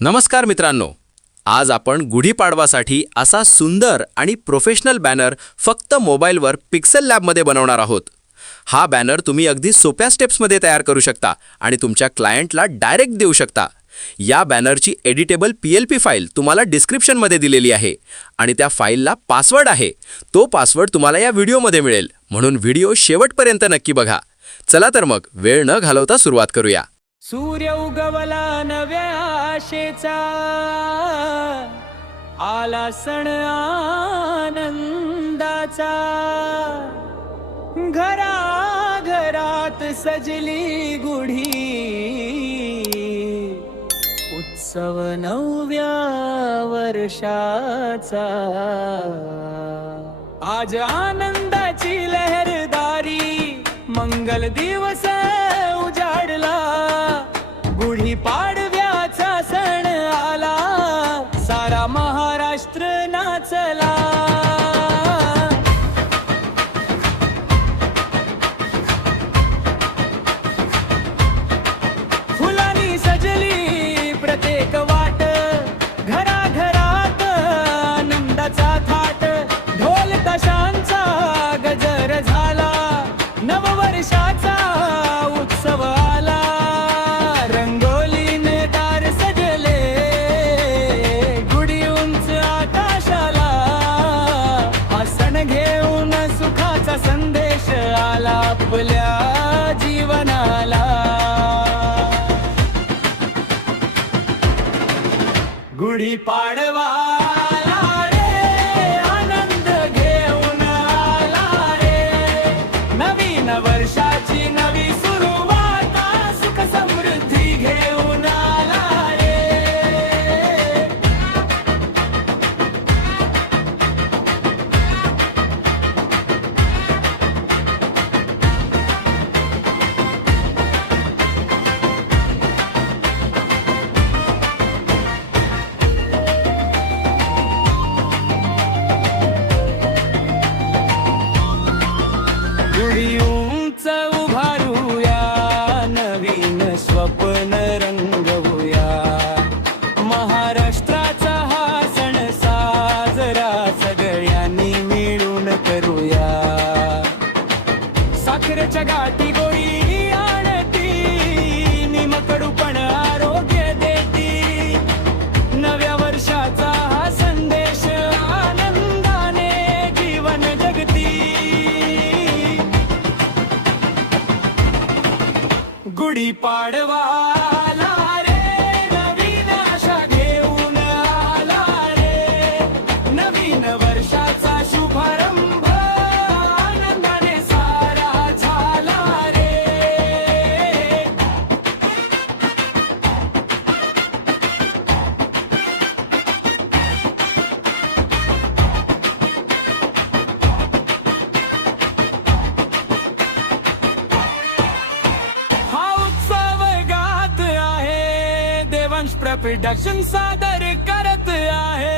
नमस्कार मित्रांनो, आज आपण गुढीपाडवासाठी असा सुंदर आणि प्रोफेशनल बॅनर फक्त मोबाईलवर पिक्सेल लॅबमध्ये बनवणार आहोत. हा बॅनर तुम्ही अगदी सोप्या स्टेप्समध्ये तयार करू शकता आणि तुमच्या क्लायंटला डायरेक्ट देऊ शकता. या बॅनरची एडिटेबल PLP फाईल तुम्हाला डिस्क्रिप्शनमध्ये दिलेली आहे आणि त्या फाईलला पासवर्ड आहे. तो पासवर्ड तुम्हाला या व्हिडिओमध्ये मिळेल, म्हणून व्हिडिओ शेवटपर्यंत नक्की बघा. चला तर मग वेळ न घालवता सुरुवात करूया. सूर्य उगवला नव्या आशेचा, आला सण आनंदाचा. घराघरात सजली गुढी, उत्सव नव्या वर्षाचा. आज आनंदाची लहरदारी, मंगल दिवस उजाडला. गुढी पाडव्याचा सण आला, सारा महाराष्ट्र नाचला. फुलांनी सजली प्रत्येक वाट, घराघरात आनंदाचा थाट. ढोल ताशांचा गजर झाला, नववर्षाचा उत्सव आला. रंगोलीने दार सजले, गुढी उंच आकाशाला. हा सण घेऊन सुखाचा संदेश आला आपल्या जीवनाला. गुढी पाडवा वर्षाची नवी सुरुवात, सुख समृद्धी घेऊन आला रे. गुढी उंच उभारूया, नवीन स्वप्न रंगवूया. महाराष्ट्राचा हा सण साजरा सगळ्यांनी मिळून करूया. साखरेच्या गाठी गोडी आणती, निमकडूपण आरोग्य देती. नव्या वर्षाचा हा संदेश आनंदाने जीवन जगती. गुढी पाडवा आला रे, नवीन आशा घेऊन आला रे. नवीन वर्षाचा शुभारंभ आनंदाने सारा झाला रे. हा उत्सव गात आहे, देवांश प्रोडक्शन सादर करत आहे.